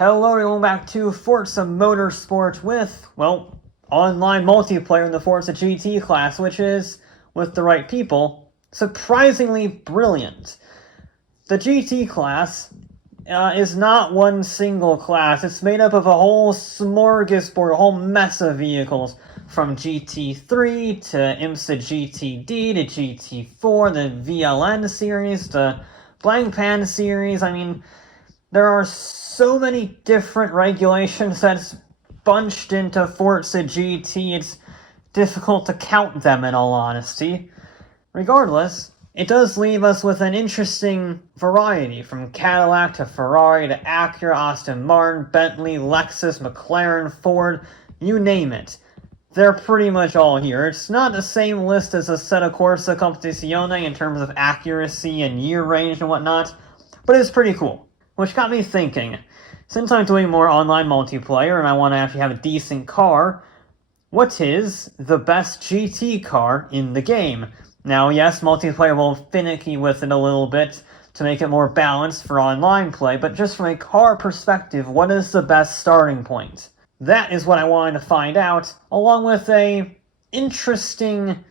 Hello and welcome back to Forza Motorsport with, well, online multiplayer in the Forza GT class, which is, with the right people, surprisingly brilliant. The GT class is not one single class. It's made up of a whole smorgasbord, a whole mess of vehicles, from GT3 to IMSA GTD to GT4, the VLN series, the Blancpain series. I mean, there are so many different regulations that's bunched into Forza GT, it's difficult to count them in all honesty. Regardless, it does leave us with an interesting variety, from Cadillac to Ferrari to Acura, Aston Martin, Bentley, Lexus, McLaren, Ford, you name it. They're pretty much all here. It's not the same list as Assetto Corsa Competizione in terms of accuracy and year range and whatnot, but it's pretty cool. Which got me thinking, since I'm doing more online multiplayer and I want to actually have a decent car, what is the best GT car in the game? Now, yes, multiplayer will finicky with it a little bit to make it more balanced for online play, but just from a car perspective, what is the best starting point? That is what I wanted to find out, along with a interesting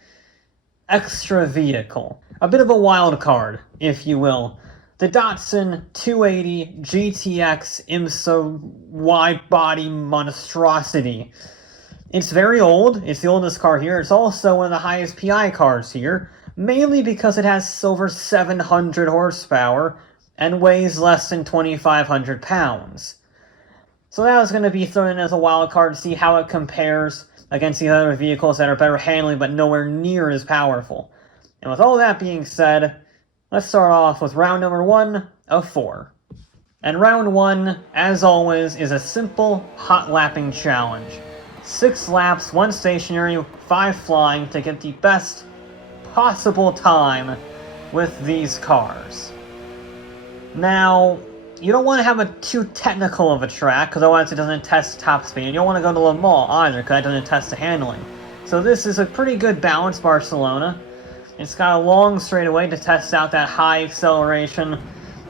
extra vehicle. A bit of a wild card, if you will. The Datsun 280 GTX IMSA wide-body monstrosity. It's very old, it's the oldest car here, it's also one of the highest PI cars here, mainly because it has over 700 horsepower and weighs less than 2,500 pounds. So that was going to be thrown in as a wild card to see how it compares against the other vehicles that are better handling but nowhere near as powerful. And with all that being said, let's start off with round number 1 of 4. And round 1, as always, is a simple hot lapping challenge. 6 laps, 1 stationary, 5 flying to get the best possible time with these cars. Now, you don't want to have a too technical of a track, because otherwise it doesn't test top speed. You don't want to go to Le Mans either, because that doesn't test the handling. So this is a pretty good balanced Barcelona. It's got a long straightaway to test out that high acceleration,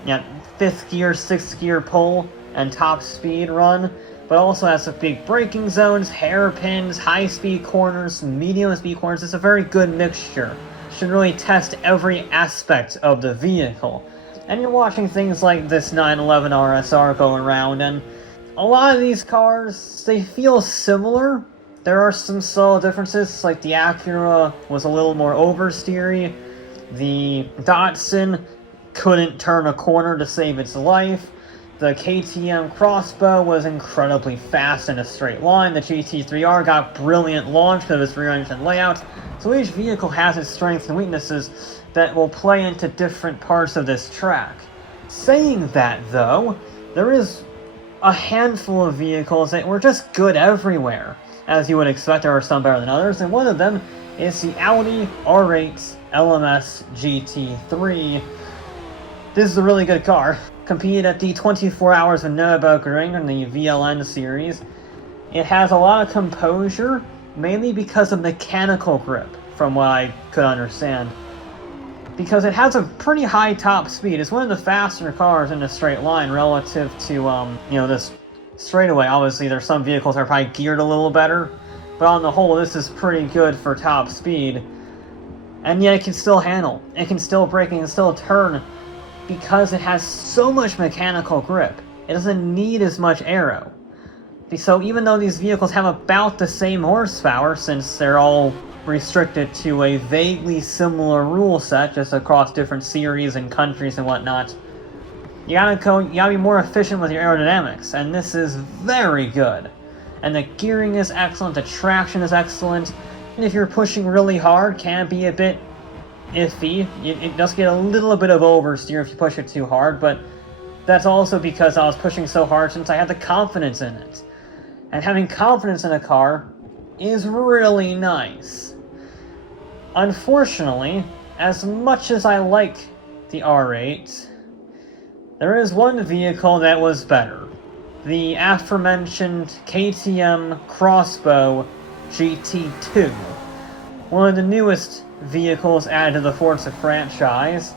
5th gear, 6th gear pull, and top speed run, but also has some big braking zones, hairpins, high-speed corners, medium-speed corners. It's a very good mixture. Should really test every aspect of the vehicle. And you're watching things like this 911 RSR go around, and a lot of these cars, they feel similar. There are some subtle differences, like the Acura was a little more oversteery. The Datsun couldn't turn a corner to save its life. The KTM Crossbow was incredibly fast in a straight line. The GT3R got brilliant launch because of its rear engine layout. So each vehicle has its strengths and weaknesses that will play into different parts of this track. Saying that, though, there is a handful of vehicles that were just good everywhere. As you would expect, there are some better than others, and one of them is the Audi R8 LMS GT3. This is a really good car. Competed at the 24 Hours of Nürburgring in the VLN series. It has a lot of composure, mainly because of mechanical grip, from what I could understand. Because it has a pretty high top speed. It's one of the faster cars in a straight line relative to, this straightaway. Obviously, there's some vehicles that are probably geared a little better, but on the whole, this is pretty good for top speed. And yet it can still handle. It can still brake, it can still turn, because it has so much mechanical grip. It doesn't need as much aero. So even though these vehicles have about the same horsepower, since they're all restricted to a vaguely similar rule set, just across different series and countries and whatnot, you gotta be more efficient with your aerodynamics, and this is very good. And the gearing is excellent, the traction is excellent, and if you're pushing really hard, can be a bit iffy. It does get a little bit of oversteer if you push it too hard, but that's also because I was pushing so hard since I had the confidence in it. And having confidence in a car is really nice. Unfortunately, as much as I like the R8, there is one vehicle that was better. The aforementioned KTM Crossbow GT2. One of the newest vehicles added to the Forza franchise.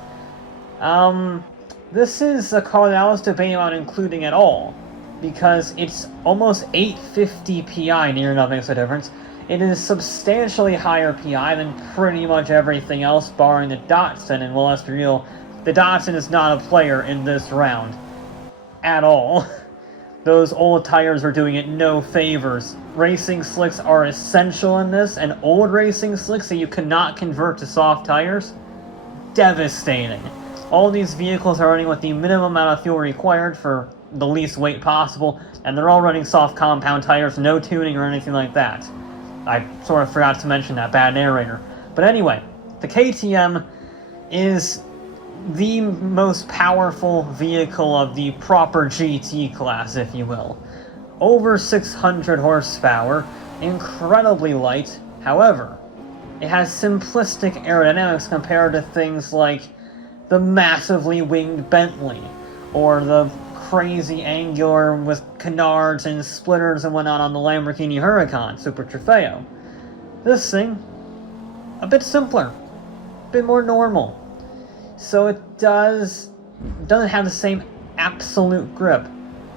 This is a car that I was debating on including at all. because it's almost 850 PI, near enough makes a difference. It is substantially higher PI than pretty much everything else, barring the Datsun, and well, let's be real, the Datsun is not a player in this round. At all. Those old tires are doing it no favors. Racing slicks are essential in this, and old racing slicks that you cannot convert to soft tires, devastating. All these vehicles are running with the minimum amount of fuel required for the least weight possible, and they're all running soft compound tires, no tuning or anything like that. I sort of forgot to mention that, bad narrator. But anyway, the KTM is the most powerful vehicle of the proper GT class, if you will. Over 600 horsepower, incredibly light. However, it has simplistic aerodynamics compared to things like the massively winged Bentley, or the crazy angular with canards and splitters and whatnot on the Lamborghini Huracan Super Trofeo. This thing, a bit simpler, a bit more normal. So it doesn't have the same absolute grip.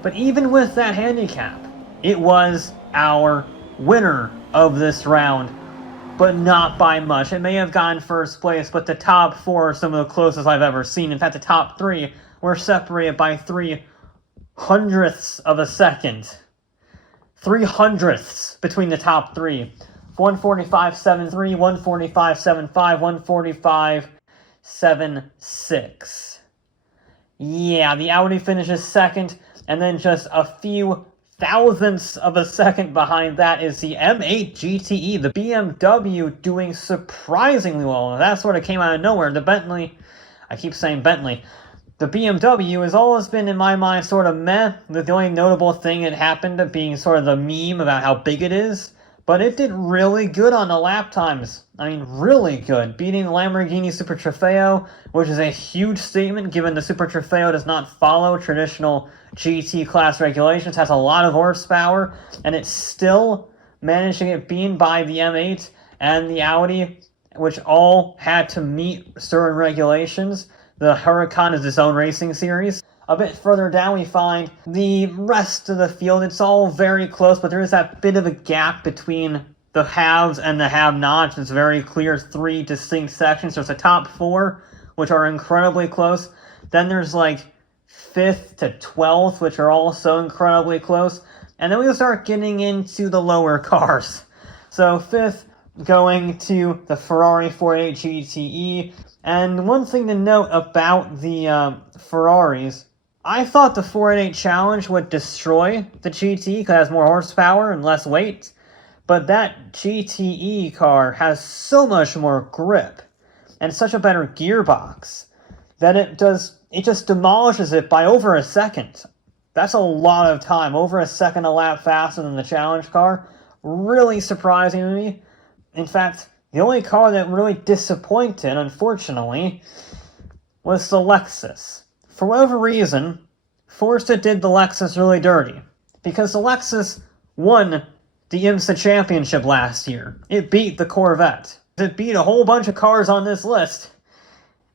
But even with that handicap, it was our winner of this round, but not by much. It may have gotten first place, but the top four are some of the closest I've ever seen. In fact, the top three were separated by 3/100ths of a second. 3/100ths between the top three. 145.73, 145.75, 145.76. Yeah, the Audi finishes second, and then just a few thousandths of a second behind that is the M8 GTE, the BMW, doing surprisingly well. That sort of came out of nowhere. The Bentley, I keep saying Bentley, the BMW has always been, in my mind, sort of meh, with the only notable thing that happened being sort of the meme about how big it is. But it did really good on the lap times. I mean, really good. Beating the Lamborghini Super Trofeo, which is a huge statement given the Super Trofeo does not follow traditional GT class regulations, has a lot of horsepower, and it's still managed to get beaten by the M8 and the Audi, which all had to meet certain regulations. The Huracan is its own racing series. A bit further down we find the rest of the field. It's all very close, but there is that bit of a gap between the haves and the have-nots. It's very clear, three distinct sections. There's the top four, which are incredibly close. Then there's like 5th to 12th, which are also incredibly close. And then we start getting into the lower cars. So 5th going to the Ferrari 488 GTE. And one thing to note about the Ferraris, I thought the 488 Challenge would destroy the GTE because it has more horsepower and less weight, but that GTE car has so much more grip and such a better gearbox that it just demolishes it by over a second. That's a lot of time, over a second a lap faster than the Challenge car. Really surprising to me. In fact, the only car that really disappointed, unfortunately, was the Lexus. For whatever reason, Forza did the Lexus really dirty, because the Lexus won the IMSA Championship last year. It beat the Corvette. It beat a whole bunch of cars on this list,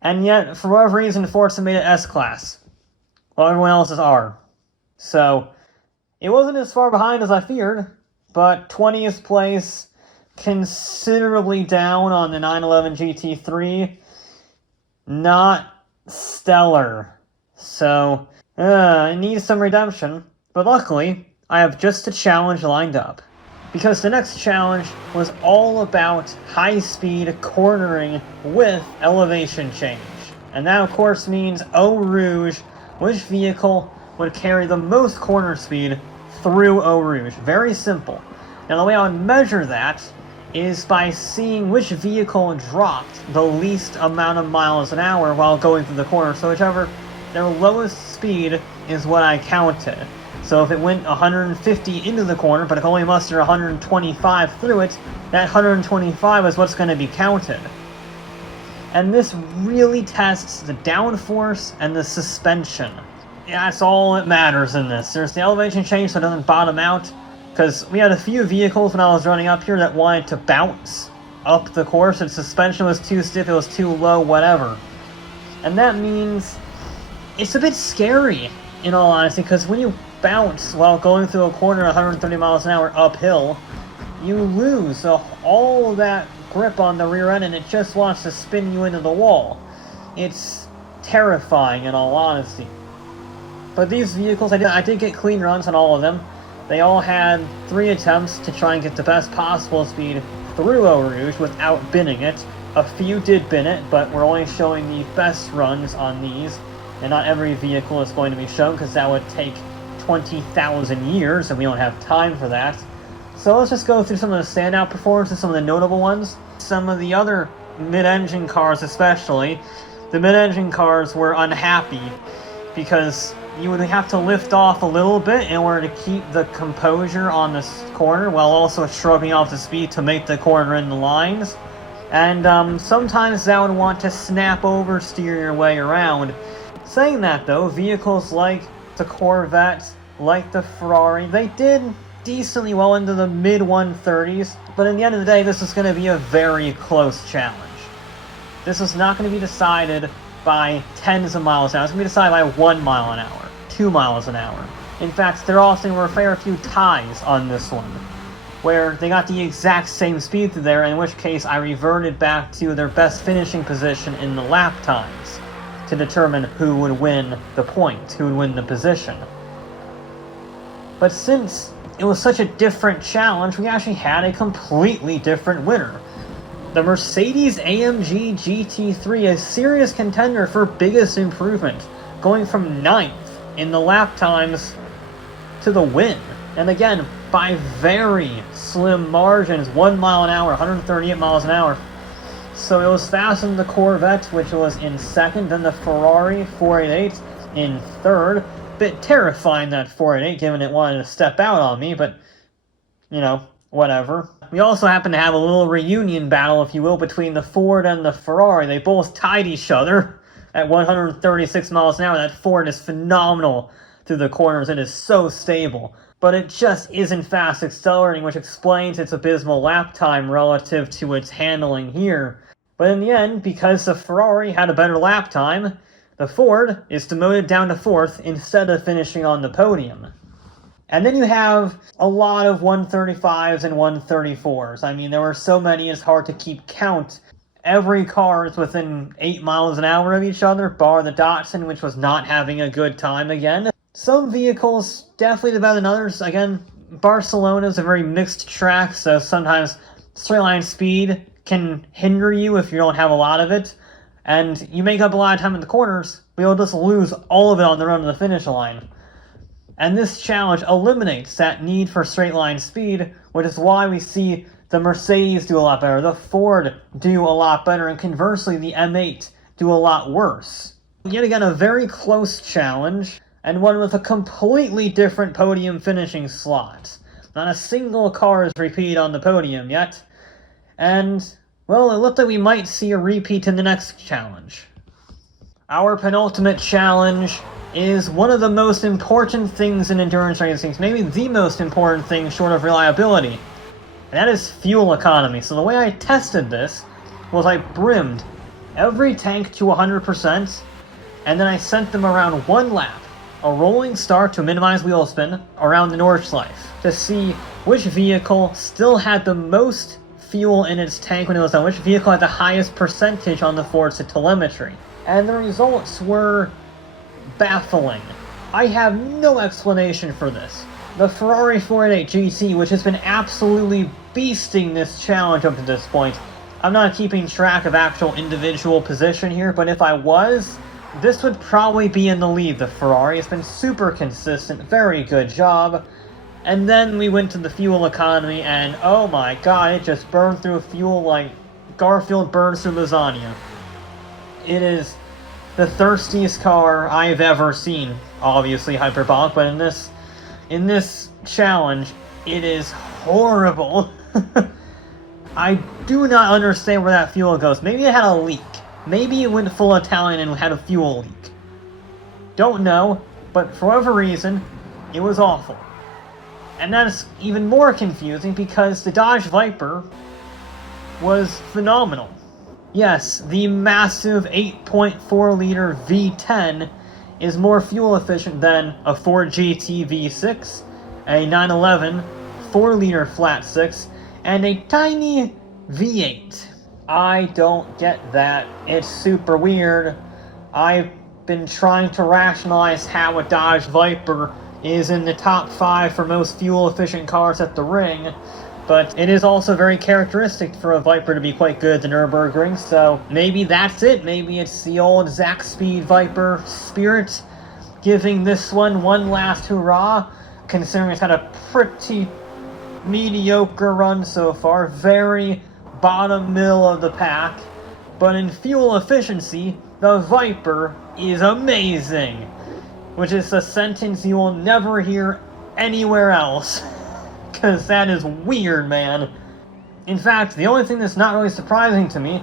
and yet, for whatever reason, Forza made it S-Class, while everyone else is R. So, it wasn't as far behind as I feared, but 20th place, considerably down on the 911 GT3, not stellar. So, it needs some redemption, but luckily, I have just a challenge lined up. Because the next challenge was all about high-speed cornering with elevation change. And that, of course, means Eau Rouge, which vehicle would carry the most corner speed through Eau Rouge. Very simple. Now, the way I would measure that is by seeing which vehicle dropped the least amount of miles an hour while going through the corner. So whichever their lowest speed is what I counted. So if it went 150 into the corner, but it only mustered 125 through it, that 125 is what's going to be counted. And this really tests the downforce and the suspension. That's all that matters in this. There's the elevation change so it doesn't bottom out, because we had a few vehicles when I was running up here that wanted to bounce up the course, and suspension was too stiff, it was too low, whatever. And that means it's a bit scary, in all honesty, because when you bounce while going through a corner at 130 miles an hour uphill, you lose all that grip on the rear end and it just wants to spin you into the wall. It's terrifying in all honesty. But these vehicles, I did get clean runs on all of them. They all had 3 attempts to try and get the best possible speed through Eau Rouge without binning it. A few did bin it, but we're only showing the best runs on these, and not every vehicle is going to be shown because that would take 20,000 years and we don't have time for that. So let's just go through some of the standout performances, some of the notable ones. Some of the other mid-engine cars especially, the mid-engine cars were unhappy because you would have to lift off a little bit in order to keep the composure on this corner while also shrugging off the speed to make the corner in the lines. And sometimes that would want to snap over, steer your way around. Saying that though, vehicles like the Corvette, like the Ferrari, they did decently well into the mid-130s, but in the end of the day, this is going to be a very close challenge. This is not going to be decided by tens of miles an hour. It's going to be decided by 1 mile an hour, 2 miles an hour. In fact, there also were a fair few ties on this one, where they got the exact same speed through there, in which case I reverted back to their best finishing position in the lap times to determine who would win the point, who would win the position. But since it was such a different challenge, we actually had a completely different winner. The Mercedes-AMG GT3, a serious contender for biggest improvement, going from 9th in the lap times to the win. And again, by very slim margins, 1 mile an hour, 138 miles an hour. So it was faster than the Corvette, which was in 2nd, then the Ferrari 488 in 3rd. Bit terrifying, that 488, given it wanted to step out on me, but, you know, whatever. We also happen to have a little reunion battle, if you will, between the Ford and the Ferrari. They both tied each other at 136 miles an hour. That Ford is phenomenal through the corners. It is so stable. But it just isn't fast accelerating, which explains its abysmal lap time relative to its handling here. But in the end, because the Ferrari had a better lap time, the Ford is demoted down to 4th instead of finishing on the podium. And then you have a lot of 135s and 134s. I mean, there were so many, it's hard to keep count. Every car is within 8 miles an hour of each other, bar the Datsun, which was not having a good time again. Some vehicles definitely did better than others. Again, Barcelona is a very mixed track, so sometimes straight line speed can hinder you if you don't have a lot of it. And you make up a lot of time in the corners, but you'll just lose all of it on the run to the finish line. And this challenge eliminates that need for straight line speed, which is why we see the Mercedes do a lot better, the Ford do a lot better, and conversely the M8 do a lot worse. Yet again, a very close challenge, and one with a completely different podium finishing slot. Not a single car is repeated on the podium yet, and, well, it looked like we might see a repeat in the next challenge. Our penultimate challenge is one of the most important things in endurance racing, maybe the most important thing short of reliability, and that is fuel economy. So the way I tested this was I brimmed every tank to 100%, and then I sent them around 1 lap, a rolling start to minimize wheel spin, around the Nordschleife, to see which vehicle still had the most fuel in its tank when it was done, which vehicle had the highest percentage on the Forza telemetry. And the results were baffling. I have no explanation for this. The Ferrari 488 GT, which has been absolutely beasting this challenge up to this point. I'm not keeping track of actual individual position here, but if I was, this would probably be in the lead. The Ferrari has been super consistent, very good job. And then we went to the fuel economy, and oh my god, it just burned through fuel like Garfield burns through lasagna. It is the thirstiest car I've ever seen. Obviously hyperbolic, but in this challenge, it is horrible. I do not understand where that fuel goes. Maybe it had a leak. Maybe it went full Italian and had a fuel leak. Don't know, but for whatever reason, it was awful. And that is even more confusing because the Dodge Viper was phenomenal. Yes, the massive 8.4 liter V10 is more fuel efficient than a Ford GT V6, a 911 4-liter flat 6, and a tiny V8. I don't get that. It's super weird. I've been trying to rationalize how a Dodge Viper is in the top 5 for most fuel-efficient cars at the ring, but it is also very characteristic for a Viper to be quite good at the Nürburgring, so maybe that's it. Maybe it's the old Zack Speed Viper spirit giving this one last hurrah, considering it's had a pretty mediocre run so far, very bottom middle of the pack, but in fuel efficiency, the Viper is amazing, which is a sentence you will never hear anywhere else, because that is weird, man. In fact, the only thing that's not really surprising to me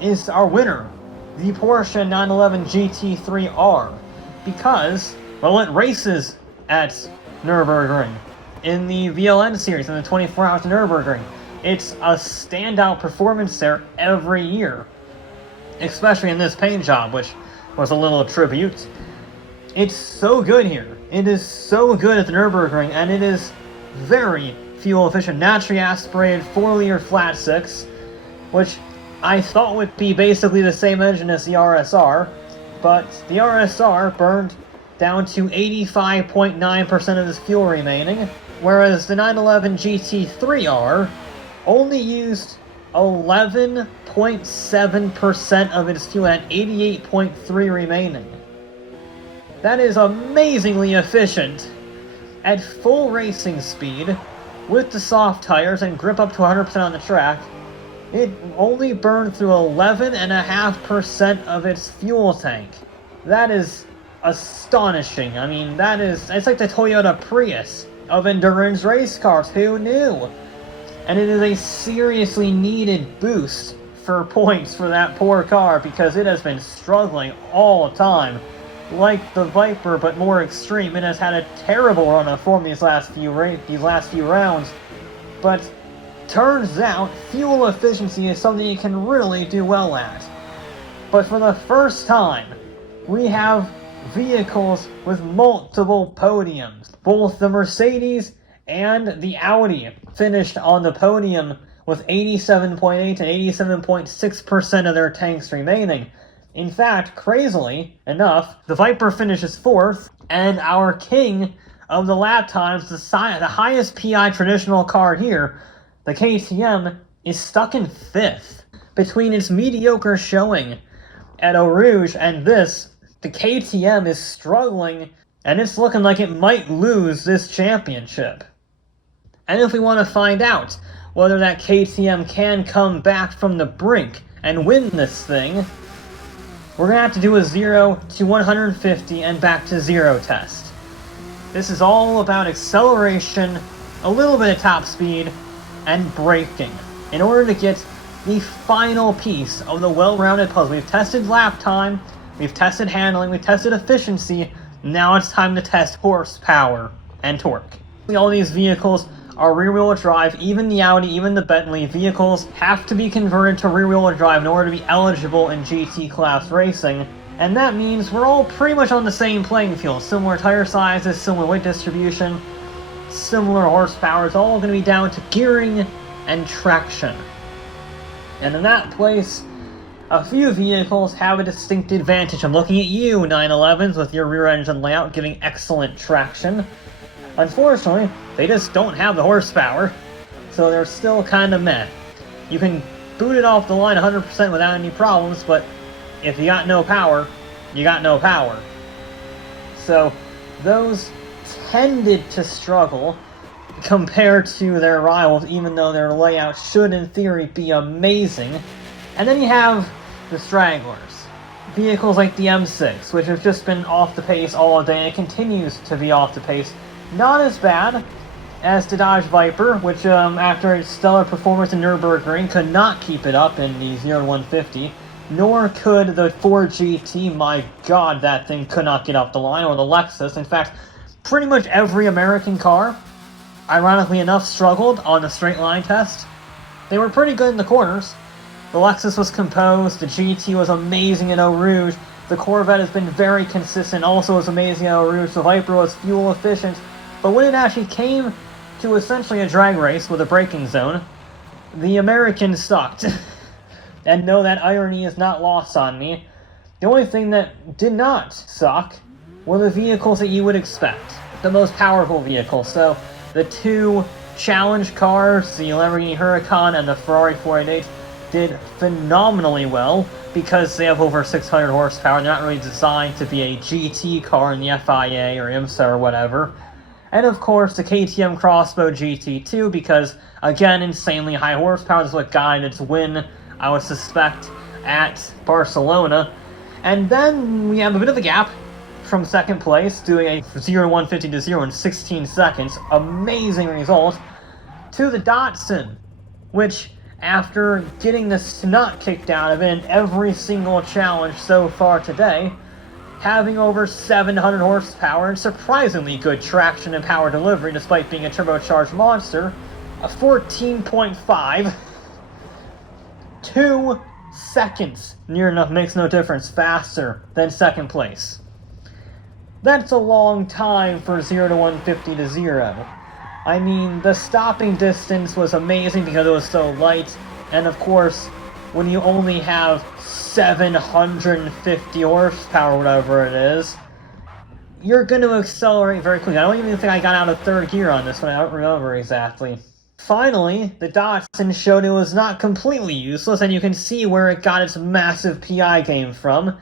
is our winner, the Porsche 911 GT3R, because, well, it races at Nürburgring in the VLN series, in the 24 Hours of Nürburgring. It's a standout performance there every year, especially in this paint job, which was a little tribute. It's so good here. It is so good at the Nürburgring, and it is very fuel efficient. Naturally aspirated 4-liter flat 6, which I thought would be basically the same engine as the RSR, but the RSR burned down to 85.9% of its fuel remaining, whereas the 911 GT3R only used 11.7% of its fuel and 88.3% remaining. That is amazingly efficient. At full racing speed, with the soft tires and grip up to 100% on the track, it only burned through 11.5% of its fuel tank. That is astonishing. I mean, it's like the Toyota Prius of endurance race cars. Who knew? And it is a seriously needed boost for points for that poor car, because it has been struggling all the time. Like the Viper, but more extreme. It has had a terrible run of form these last few rounds. But turns out fuel efficiency is something you can really do well at. But for the first time, we have vehicles with multiple podiums. Both the Mercedes and the Audi finished on the podium with 87.8 and 87.6% of their tanks remaining. In fact, crazily enough, the Viper finishes 4th, and our king of the lap times, the highest PI traditional car here, the KTM, is stuck in 5th. Between its mediocre showing at Eau Rouge and this, the KTM is struggling, and it's looking like it might lose this championship. And if we want to find out whether that KTM can come back from the brink and win this thing, we're going to have to do a 0 to 150 and back to 0 test. This is all about acceleration, a little bit of top speed, and braking, in order to get the final piece of the well-rounded puzzle. We've tested lap time, we've tested handling, we've tested efficiency, now it's time to test horsepower and torque. All these vehicles are rear-wheel drive. Even the Audi, even the Bentley vehicles have to be converted to rear-wheel drive in order to be eligible in GT class racing, and that means we're all pretty much on the same playing field. Similar tire sizes, similar weight distribution, similar horsepower. It's all going to be down to gearing and traction. And in that place, a few vehicles have a distinct advantage. I'm looking at you, 911s, with your rear engine layout giving excellent traction. Unfortunately, they just don't have the horsepower, so they're still kind of meh. You can boot it off the line 100% without any problems, but if you got no power, you got no power. So those tended to struggle compared to their rivals, even though their layout should in theory be amazing. And then you have the stragglers. Vehicles like the M6, which have just been off the pace all day, and it continues to be off the pace. Not as bad as the Dodge Viper, which after its stellar performance in Nürburgring could not keep it up in the 0-150, nor could the Ford GT. My god, that thing could not get off the line, or the Lexus. In fact, pretty much every American car, ironically enough, struggled on the straight line test. They were pretty good in the corners. The Lexus was composed, the GT was amazing in Eau Rouge, The Corvette has been very consistent. Also, it's amazing how Rouge the Viper was fuel efficient. But when it actually came to essentially a drag race with a braking zone, the Americans sucked. And no, that irony is not lost on me. The only thing that did not suck were the vehicles that you would expect. The most powerful vehicles. So, the two challenge cars, the Lamborghini Huracan and the Ferrari 488, did phenomenally well because they have over 600 horsepower. They're not really designed to be a GT car in the FIA or IMSA or whatever. And of course, the KTM Crossbow GT2, because, again, insanely high horsepower is what guided its win, I would suspect, at Barcelona. And then we have a bit of a gap from second place, doing a 0-150 to 0 in 16 seconds. Amazing result. To the Datsun, which, after getting the snot kicked out of it in every single challenge so far today, having over 700 horsepower and surprisingly good traction and power delivery despite being a turbocharged monster, a 14.5, 2 seconds, near enough, makes no difference, faster than second place. That's a long time for 0-150 to 0. I mean, the stopping distance was amazing because it was so light, and of course, when you only have 750 horsepower, whatever it is, you're going to accelerate very quickly. I don't even think I got out of third gear on this one, I don't remember exactly. Finally, the Datsun showed it was not completely useless, and you can see where it got its massive PI gain from.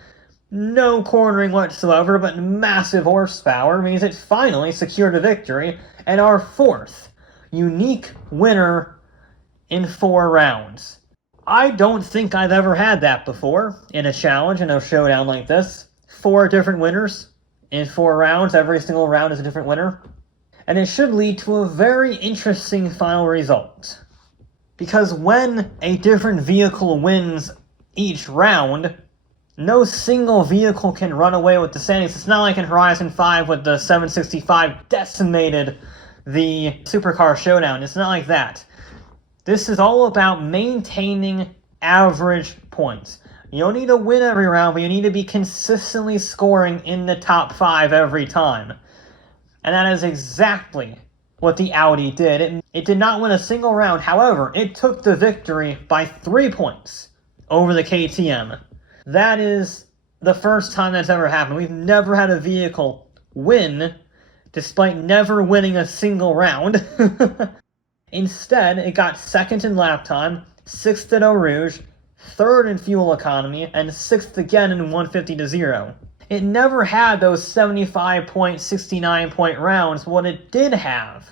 No cornering whatsoever, but massive horsepower means it finally secured a victory, and our fourth unique winner in 4 rounds. I don't think I've ever had that before in a challenge, in a showdown like this. 4 different winners in 4 rounds. Every single round is a different winner. And it should lead to a very interesting final result. Because when a different vehicle wins each round, no single vehicle can run away with the standings. It's not like in Horizon 5 with the 765 decimated the Supercar Showdown. It's not like that. This is all about maintaining average points. You don't need to win every round, but you need to be consistently scoring in the top 5 every time. And that is exactly what the Audi did. It did not win a single round. However, it took the victory by 3 points over the KTM. That is the first time that's ever happened. We've never had a vehicle win despite never winning a single round. Instead, it got 2nd in lap time, 6th at Eau Rouge, 3rd in fuel economy, and 6th again in 150 to 0. It never had those 75-point, 69-point rounds. What it did have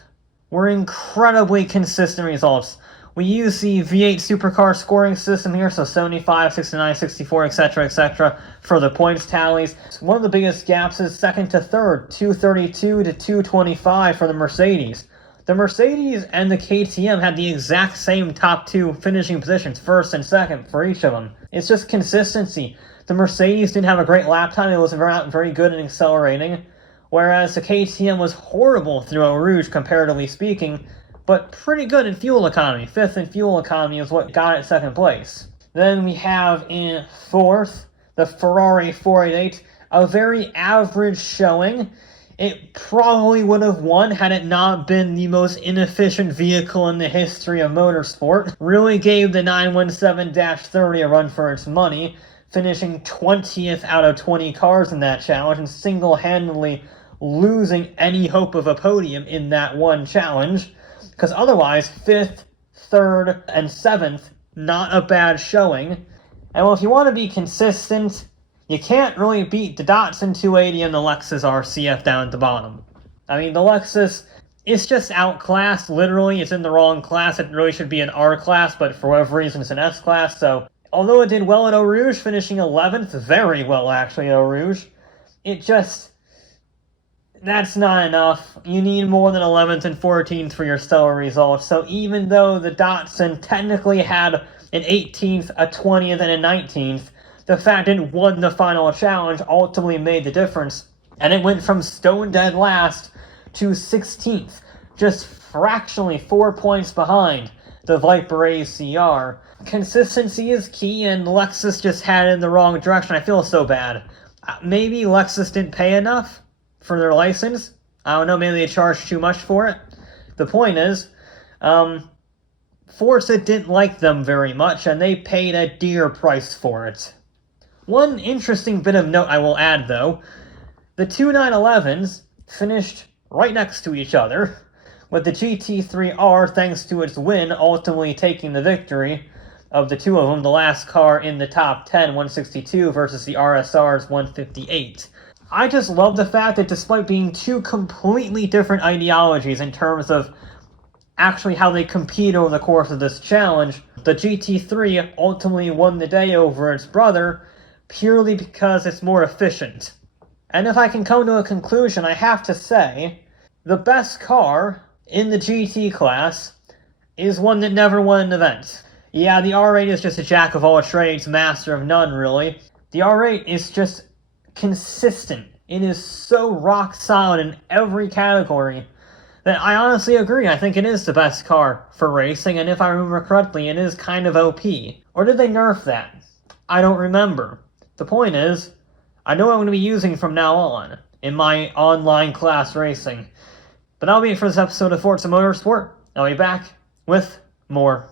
were incredibly consistent results. We use the V8 Supercar scoring system here, so 75, 69, 64, etc., for the points tallies. One of the biggest gaps is 2nd to 3rd, 232 to 225 for the Mercedes. The Mercedes and the KTM had the exact same top 2 finishing positions, 1st and 2nd for each of them. It's just consistency. The Mercedes didn't have a great lap time, it was not very good in accelerating, whereas the KTM was horrible through Eau Rouge, comparatively speaking, but pretty good in fuel economy. 5th in fuel economy is what got it 2nd place. Then we have in 4th, the Ferrari 488, a very average showing. It probably would have won had it not been the most inefficient vehicle in the history of motorsport. Really gave the 917-30 a run for its money, finishing 20th out of 20 cars in that challenge and single-handedly losing any hope of a podium in that one challenge. Because otherwise, 5th, 3rd, and 7th, not a bad showing. And well, if you want to be consistent, you can't really beat the Datsun 280 and the Lexus RCF down at the bottom. I mean, the Lexus is just outclassed, literally. It's in the wrong class. It really should be an R class, but for whatever reason it's an S class. So, although it did well at Eau Rouge, finishing 11th, very well actually at Eau Rouge, it just... that's not enough. You need more than 11th and 14th for your stellar results. So even though the Datsun technically had an 18th, a 20th, and a 19th, the fact it won the final challenge ultimately made the difference. And it went from stone dead last to 16th, just fractionally 4 points behind the Viper ACR. Consistency is key, and Lexus just had it in the wrong direction. I feel so bad Maybe Lexus didn't pay enough for their license. I don't know, maybe they charged too much for it. The point is, Forza didn't like them very much, and they paid a dear price for it. One interesting bit of note I will add, though, the two 911s finished right next to each other, with the GT-3R, thanks to its win, ultimately taking the victory of the two of them, the last car in the top 10, 162, versus the RSR's 158. I just love the fact that despite being two completely different ideologies in terms of actually how they compete over the course of this challenge, the GT3 ultimately won the day over its brother purely because it's more efficient. And if I can come to a conclusion, I have to say, the best car in the GT class is one that never won an event. Yeah, the R8 is just a jack of all trades, master of none, really. The R8 is just consistent. It is so rock solid in every category that I honestly agree. I think it is the best car for racing, and if I remember correctly, it is kind of OP. Or did they nerf that? I don't remember. The point is, I know what I'm going to be using from now on in my online class racing. But that'll be it for this episode of Forza Motorsport. I'll be back with more.